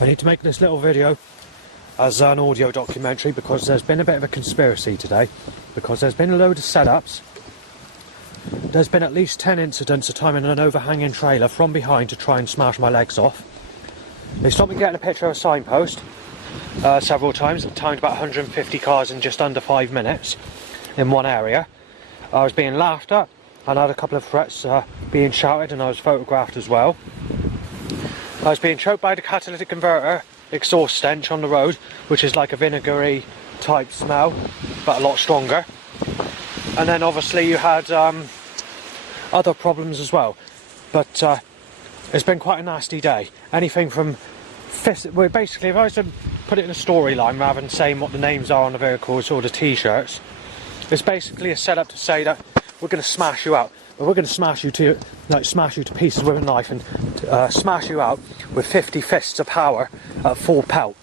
I need to make this little video as an audio documentary because there's been a bit of a conspiracy today, because there's been a load of setups. There's been at least 10 incidents of timing an overhanging trailer from behind to try and smash my legs off. They stopped me getting a picture of a signpost several times. I timed about 150 cars in just under 5 minutes in one area. I was being laughed at and I had a couple of threats being shouted, and I was photographed as well. I was being choked by the catalytic converter exhaust stench on the road, which is like a vinegary type smell but a lot stronger. And then obviously you had other problems as well, but it's been quite a nasty day. Anything from well, basically, if I was to put it in a storyline rather than saying what the names are on the vehicles or the t-shirts, it's basically a setup to say that we're going to smash you out. We're going to smash you to pieces with a knife and smash you out with 50 fists of power at full pelt,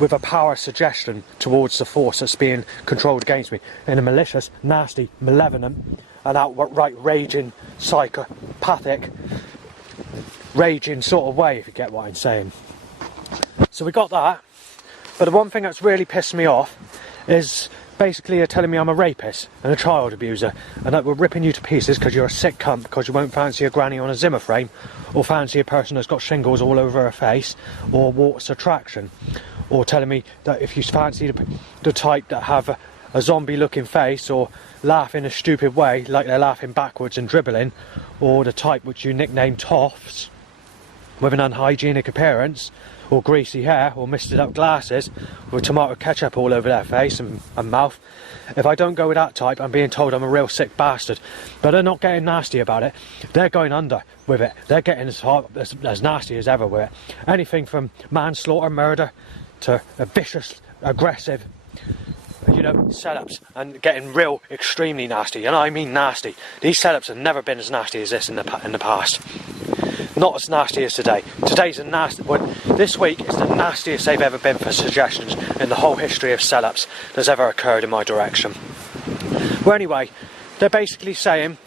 with a power suggestion towards the force that's being controlled against me in a malicious, nasty, malevolent and outright raging, psychopathic, raging sort of way, if you get what I'm saying. So we got that, but the one thing that's really pissed me off is basically you're telling me I'm a rapist and a child abuser, and that we're ripping you to pieces because you're a sick cunt because you won't fancy a granny on a Zimmer frame, or fancy a person that's got shingles all over her face, or water's attraction, or telling me that if you fancy the type that have a zombie looking face, or laugh in a stupid way like they're laughing backwards and dribbling, or the type which you nickname toffs with an unhygienic appearance, or greasy hair, or misted up glasses with tomato ketchup all over their face and mouth. If I don't go with that type, I'm being told I'm a real sick bastard. But they're not getting nasty about it. They're going under with it. They're getting as nasty as ever with it. Anything from manslaughter, murder, to a vicious, aggressive, setups, and getting real extremely nasty. And I mean nasty. These setups have never been as nasty as this in the past. Not as nasty as today. Today's a nasty one. This week is the nastiest they've ever been for suggestions in the whole history of setups that's ever occurred in my direction. Well, anyway, they're basically saying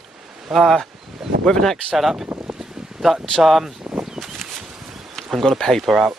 with the next setup that I've got a paper out.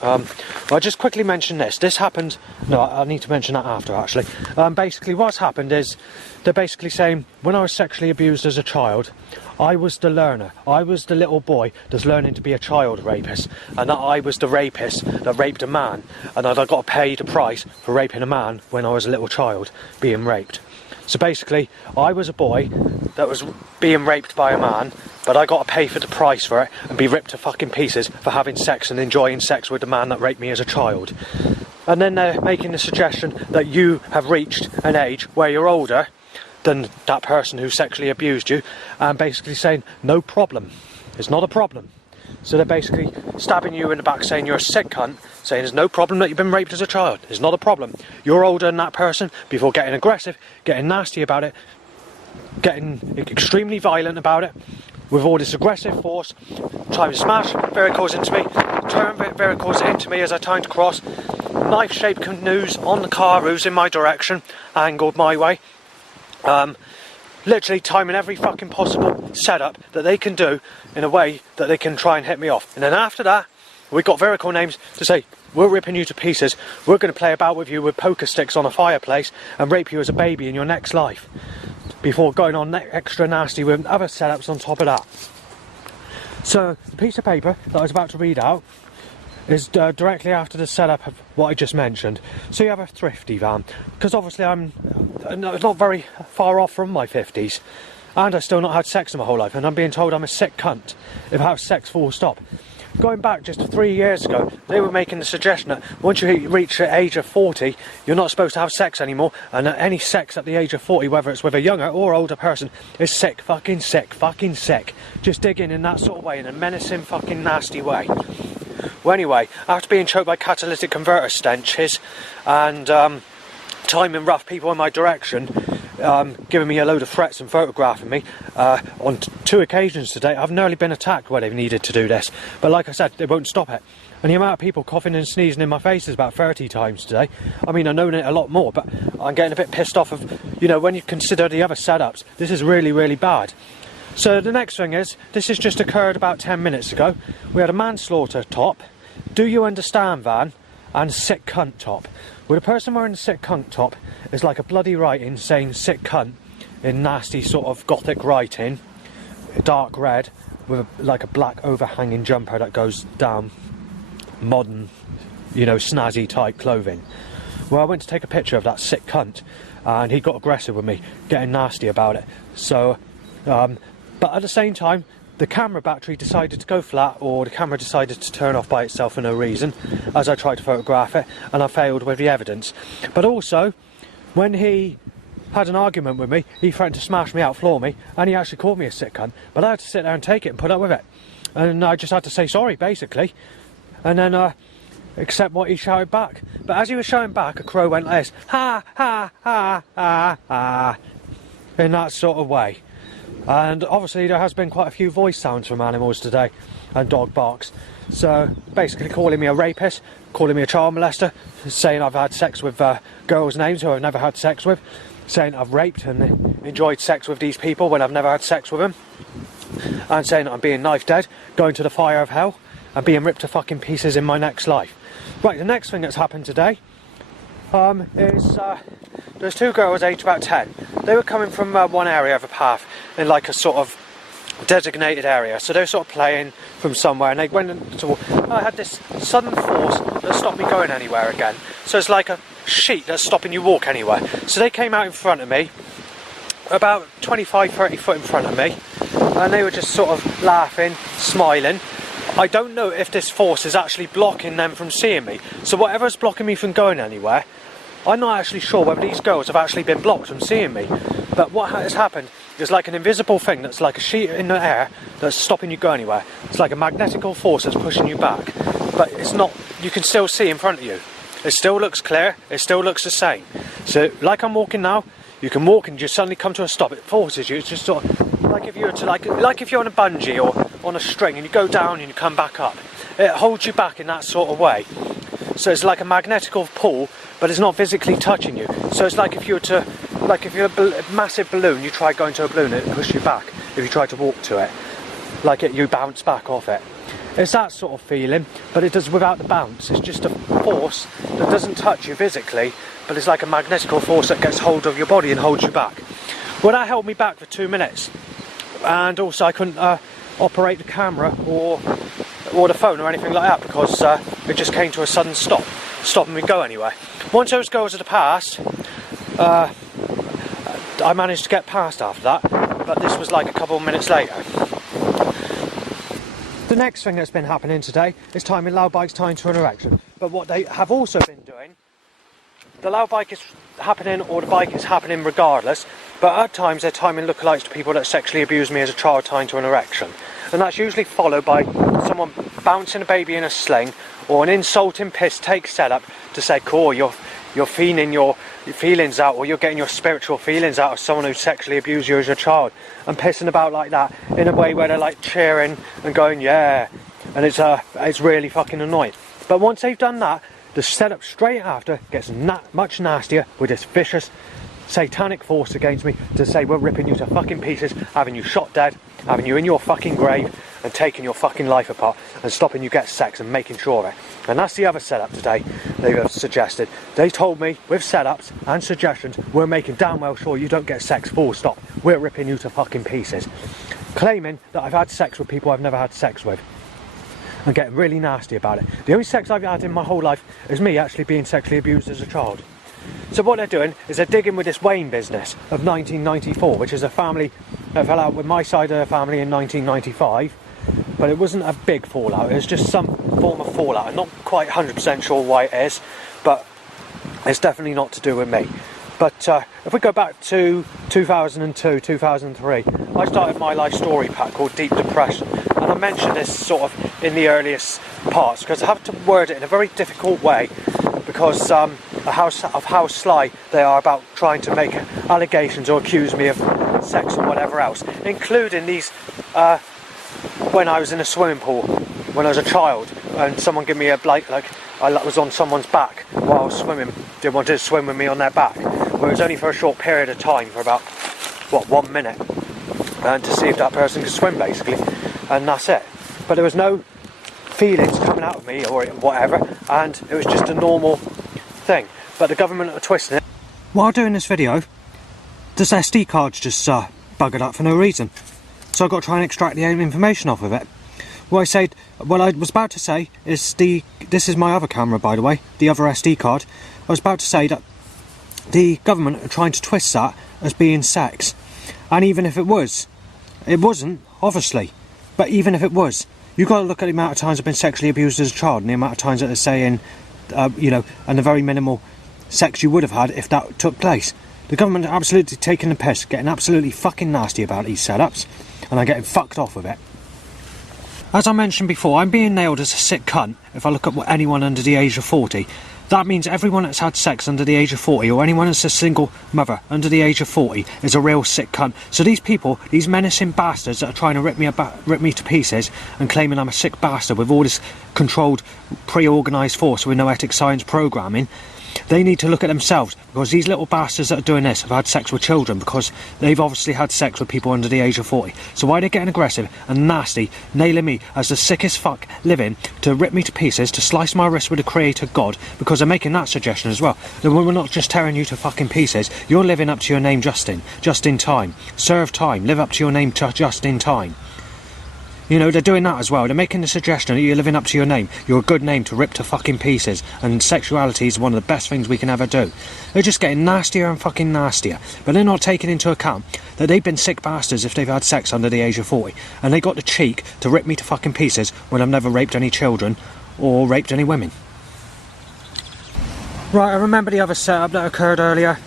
I'll just quickly mention this. This happened. No, I need to mention that after, actually. Basically, what's happened is they're basically saying when I was sexually abused as a child, I was the learner. I was the little boy that's learning to be a child rapist, and that I was the rapist that raped a man, and that I got to pay the price for raping a man when I was a little child being raped. So basically, I was a boy that was being raped by a man, but I got to pay for the price for it and be ripped to fucking pieces for having sex and enjoying sex with the man that raped me as a child. And then they're making the suggestion that you have reached an age where you're older than that person who sexually abused you, and basically saying, no problem, it's not a problem. So they're basically stabbing you in the back, saying you're a sick cunt, saying there's no problem that you've been raped as a child, it's not a problem. You're older than that person, before getting aggressive, getting nasty about it, getting extremely violent about it, with all this aggressive force, trying to smash vehicles into me, turn vehicles into me as I time to cross, knife-shaped canoes on the car who's in my direction, angled my way. Literally timing every fucking possible setup that they can do in a way that they can try and hit me off. And then after that, we got vehicle names to say, we're ripping you to pieces, we're going to play about with you with poker sticks on a fireplace and rape you as a baby in your next life, before going on extra nasty with other setups on top of that. So the piece of paper that I was about to read out is directly after the setup of what I just mentioned. So you have a thrifty van, because obviously I'm not very far off from my 50s, and I've still not had sex in my whole life, and I'm being told I'm a sick cunt if I have sex full stop. Going back just 3 years ago, they were making the suggestion that once you reach the age of 40, you're not supposed to have sex anymore, and that any sex at the age of 40, whether it's with a younger or older person, is sick, fucking sick, fucking sick. Just digging in that sort of way, in a menacing, fucking nasty way. Well, anyway, after being choked by catalytic converter stenches and timing rough people in my direction, giving me a load of threats and photographing me on 2 occasions today, I've nearly been attacked where they've needed to do this. But like I said, they won't stop it. And the amount of people coughing and sneezing in my face is about 30 times today. I mean, I've known it a lot more, but I'm getting a bit pissed off of, when you consider the other setups, this is really, really bad. So the next thing is, this has just occurred about 10 minutes ago. We had a manslaughter top Do you understand, Van? And sick cunt top. Well, the person wearing the sick cunt top is like a bloody writing saying sick cunt in nasty sort of gothic writing, dark red, with like a black overhanging jumper that goes down, modern, you know, snazzy type clothing. Well, I went to take a picture of that sick cunt, and he got aggressive with me, getting nasty about it. So, but at the same time, the camera battery decided to go flat, or the camera decided to turn off by itself for no reason, as I tried to photograph it, and I failed with the evidence. But also, when he had an argument with me, he threatened to smash me out, floor me, and he actually called me a sick cunt. But I had to sit there and take it and put up with it. And I just had to say sorry, basically. And then, accept what he shouted back. But as he was shouting back, a crow went like this, ha, ha, ha, ha, ha, in that sort of way. And obviously there has been quite a few voice sounds from animals today, and dog barks. So basically calling me a rapist, calling me a child molester, saying I've had sex with girls' names who I've never had sex with, saying I've raped and enjoyed sex with these people when I've never had sex with them, and saying I'm being knife dead, going to the fire of hell, and being ripped to fucking pieces in my next life. Right, the next thing that's happened today is there's two girls aged about 10. They were coming from one area of a path in like a sort of designated area, so they were sort of playing from somewhere, and they went into, I had this sudden force that stopped me going anywhere again. So it's like a sheet that's stopping you walk anywhere. So they came out in front of me, about 25-30 foot in front of me, and they were just sort of laughing, smiling. I don't know if this force is actually blocking them from seeing me. So whatever's blocking me from going anywhere, I'm not actually sure whether these girls have actually been blocked from seeing me. But what has happened is like an invisible thing that's like a sheet in the air that's stopping you going anywhere. It's like a magnetical force that's pushing you back. But it's not, you can still see in front of you. It still looks clear, it still looks the same. So like I'm walking now, you can walk and just suddenly come to a stop. It forces you, it's just sort of like if you were to like if you're on a bungee or on a string and you go down and you come back up. It holds you back in that sort of way. So it's like a magnetical pull, but it's not physically touching you. So it's like if you were to, like if you're a massive balloon, you try going to a balloon, it pushes you back. If you try to walk to it, like you bounce back off it. It's that sort of feeling, but it does without the bounce. It's just a force that doesn't touch you physically, but it's like a magnetical force that gets hold of your body and holds you back. Well, that held me back for 2 minutes, and also I couldn't operate the camera or the phone or anything like that because it just came to a sudden stop, stopping me go anywhere. Once those girls had passed, I managed to get past after that, but this was like a couple of minutes later. The next thing that's been happening today is timing loud bikes tying to an erection. But what they have also been doing, the loud bike is happening or the bike is happening regardless, but at times they're timing lookalikes to people that sexually abused me as a child tying to an erection. And that's usually followed by someone bouncing a baby in a sling or an insulting piss take setup to say, cool, you're feeling your feelings out, or you're getting your spiritual feelings out of someone who sexually abused you as a child, and pissing about like that in a way where they're like cheering and going, yeah, and it's really fucking annoying. But once they've done that, the setup straight after gets much nastier with this vicious satanic force against me to say we're ripping you to fucking pieces, having you shot dead, having you in your fucking grave and taking your fucking life apart and stopping you get sex and making sure of it. And that's the other setup today they have suggested. They told me with setups and suggestions, we're making damn well sure you don't get sex, full stop. We're ripping you to fucking pieces. Claiming that I've had sex with people I've never had sex with. And getting really nasty about it. The only sex I've had in my whole life is me actually being sexually abused as a child. So what they're doing is they're digging with this Wayne business of 1994, which is a family that fell out with my side of the family in 1995, but it wasn't a big fallout, it was just some form of fallout. I'm not quite 100% sure why it is, but it's definitely not to do with me. But if we go back to 2002, 2003, I started my life story pack called Deep Depression, and I mentioned this sort of in the earliest parts because I have to word it in a very difficult way because of how sly they are about trying to make allegations or accuse me of sex or whatever else, including these when I was in a swimming pool when I was a child and someone gave me a like I was on someone's back while I was swimming. They wanted to swim with me on their back, where it was only for a short period of time, for about 1 minute, and to see if that person could swim basically, and that's it. But there was no feelings coming out of me or whatever, and it was just a normal thing. But the government are twisting it. While doing this video, this SD card's just buggered up for no reason. So I've got to try and extract the information off of it. What I was about to say is this is my other camera, by the way, the other SD card. I was about to say that the government are trying to twist that as being sex. And even if it was, it wasn't, obviously. But even if it was, you've got to look at the amount of times I've been sexually abused as a child and the amount of times that they're saying, you know, and the very minimal sex you would have had if that took place. The government are absolutely taking the piss, getting absolutely fucking nasty about these setups, and I'm getting fucked off with it. As I mentioned before, I'm being nailed as a sick cunt if I look at anyone under the age of 40. That means everyone that's had sex under the age of 40, or anyone that's a single mother under the age of 40, is a real sick cunt. So these people, these menacing bastards that are trying to rip me to pieces and claiming I'm a sick bastard with all this controlled, pre-organised force with noetic science programming, they need to look at themselves, because these little bastards that are doing this have had sex with children, because they've obviously had sex with people under the age of 40. So why are they getting aggressive and nasty, nailing me as the sickest fuck living, to rip me to pieces, to slice my wrist with the creator God, because they're making that suggestion as well. That we're not just tearing you to fucking pieces, you're living up to your name just in time. Serve time, live up to your name just in time. You know, they're doing that as well. They're making the suggestion that you're living up to your name. You're a good name to rip to fucking pieces. And sexuality is one of the best things we can ever do. They're just getting nastier and fucking nastier. But they're not taking into account that they've been sick bastards if they've had sex under the age of 40. And they got the cheek to rip me to fucking pieces when I've never raped any children or raped any women. Right, I remember the other setup that occurred earlier.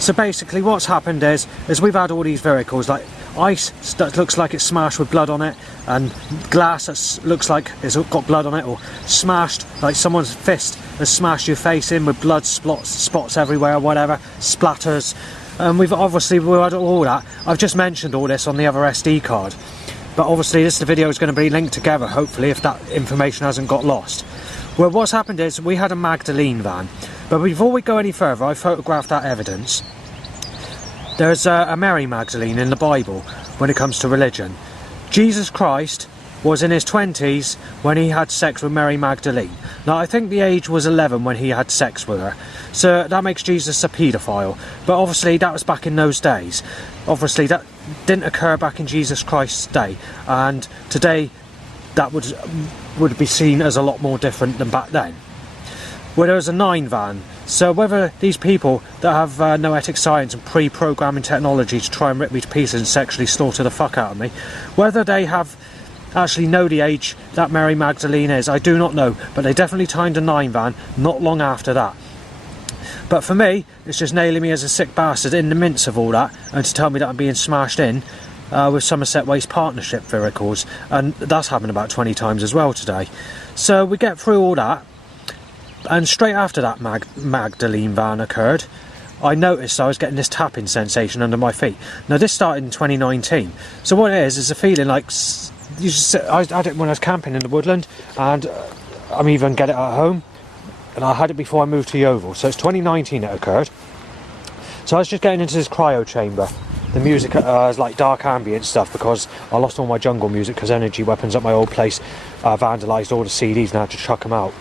So basically what's happened is we've had all these vehicles, like ice that looks like it's smashed with blood on it, and glass that looks like it's got blood on it, or smashed like someone's fist has smashed your face in with blood spots everywhere, whatever, splatters. And we've had all that. I've just mentioned all this on the other SD card, but obviously the video is going to be linked together, hopefully, if that information hasn't got lost. Well, what's happened is we had a Magdalene van, but before we go any further, I photographed that evidence. There's a Mary Magdalene in the Bible when it comes to religion. Jesus Christ was in his 20s when he had sex with Mary Magdalene. Now, I think the age was 11 when he had sex with her. So that makes Jesus a paedophile. But obviously that was back in those days. Obviously that didn't occur back in Jesus Christ's day. And today that would be seen as a lot more different than back then. Well, there was a 9 van. So whether these people that have noetic science and pre-programming technology to try and rip me to pieces and sexually slaughter the fuck out of me, whether they have actually know the age that Mary Magdalene is, I do not know, but they definitely timed a 9 van not long after that. But for me, it's just nailing me as a sick bastard in the midst of all that, and to tell me that I'm being smashed in with Somerset Waste Partnership vehicles, and that's happened about 20 times as well today. So we get through all that, and straight after that Magdalene van occurred, I noticed I was getting this tapping sensation under my feet. Now this started in 2019, so what it is a feeling like, I had it when I was camping in the woodland, and I'm even get it at home, and I had it before I moved to the Oval, so it's 2019 it occurred. So I was just getting into this cryo chamber. The music is like dark ambient stuff, because I lost all my jungle music because Energy Weapons at my old place vandalised all the CDs and I had to chuck them out.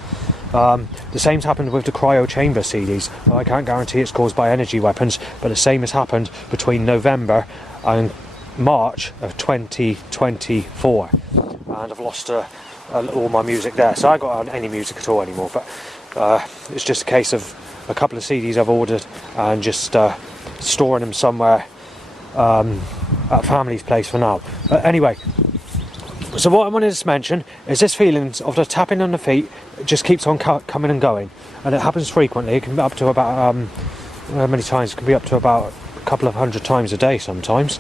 The same's happened with the cryo chamber CDs. I can't guarantee it's caused by Energy Weapons, but the same has happened between November and March of 2024, and I've lost all my music there, so I ain't got any music at all anymore. But it's just a case of a couple of CDs I've ordered and just storing them somewhere at family's place for now. But anyway, so what I wanted to mention is this feeling of the tapping on the feet just keeps on coming and going, and it happens frequently. It can be up to about how many times? It can be up to about a couple of 100 times a day sometimes.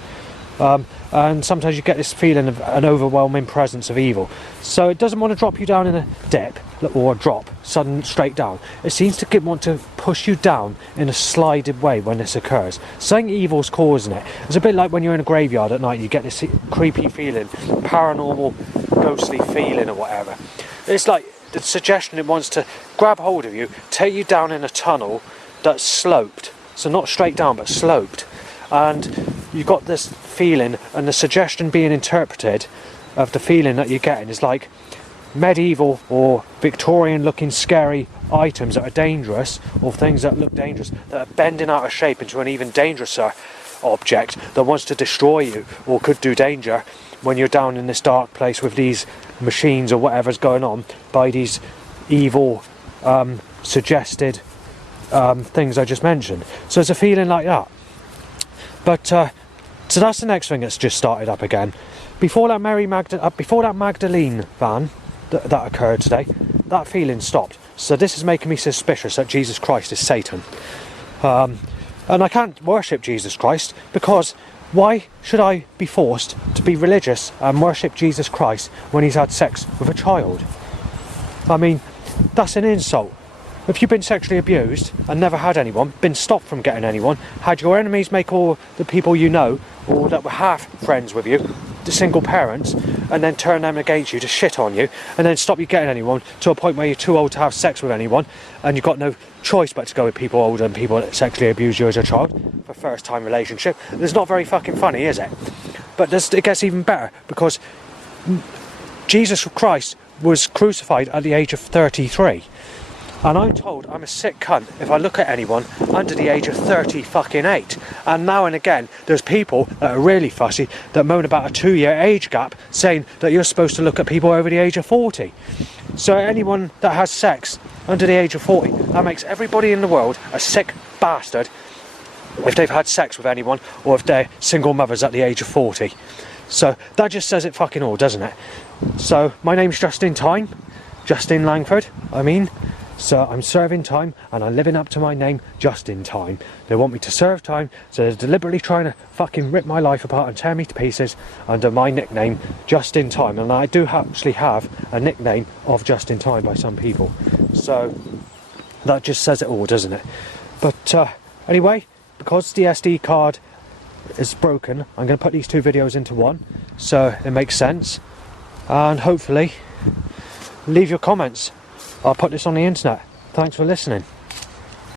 And sometimes you get this feeling of an overwhelming presence of evil. So it doesn't want to drop you down in a dip or a drop, sudden straight down. It seems to want to push you down in a slided way when this occurs. Something evil's causing it. It's a bit like when you're in a graveyard at night, you get this creepy feeling, paranormal, ghostly feeling or whatever. It's like the suggestion it wants to grab hold of you, take you down in a tunnel that's sloped. So not straight down, but sloped. And you've got this feeling, and the suggestion being interpreted of the feeling that you're getting is like medieval or Victorian looking scary items that are dangerous, or things that look dangerous, that are bending out of shape into an even dangerouser object that wants to destroy you or could do danger when you're down in this dark place with these machines or whatever's going on by these evil suggested things I just mentioned. So it's a feeling like that. But so that's the next thing that's just started up again. Before that Magdalene van that occurred today, that feeling stopped. So this is making me suspicious that Jesus Christ is Satan. And I can't worship Jesus Christ, because why should I be forced to be religious and worship Jesus Christ when he's had sex with a child? I mean, that's an insult. If you've been sexually abused and never had anyone, been stopped from getting anyone, had your enemies make all the people you know, or that were half friends with you, the single parents, and then turn them against you to shit on you, and then stop you getting anyone to a point where you're too old to have sex with anyone, and you've got no choice but to go with people older than people that sexually abuse you as a child for first time relationship. It's not very fucking funny, is it? But it gets even better, because Jesus Christ was crucified at the age of 33. And I'm told I'm a sick cunt if I look at anyone under the age of 38. And now and again, there's people that are really fussy that moan about a 2-year age gap, saying that you're supposed to look at people over the age of 40. So anyone that has sex under the age of 40, that makes everybody in the world a sick bastard if they've had sex with anyone, or if they're single mothers at the age of 40. So that just says it fucking all, doesn't it? So my name's Justin Langford, So I'm serving time, and I'm living up to my name just in time. They want me to serve time, so they're deliberately trying to fucking rip my life apart and tear me to pieces under my nickname, Just in Time. And I do actually have a nickname of Just in Time by some people. So that just says it all, doesn't it? But anyway, because the SD card is broken, I'm going to put these two videos into one, so it makes sense. And hopefully, leave your comments. I'll put this on the internet. Thanks for listening.